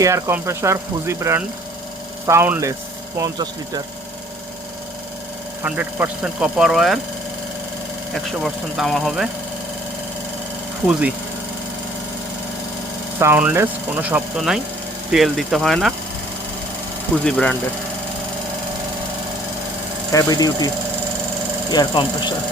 Air compressor Fuji brand soundless পঞ্চাশ litre hundred percent copper wire একশো percent তামা হবে। ফুজি সাউন্ডলেস কোনো শব্দ নাই, তেল দিতে হয় না ফুজি ব্র্যান্ডের হ্যাভি ডিউটি এয়ার কম্প্রেসর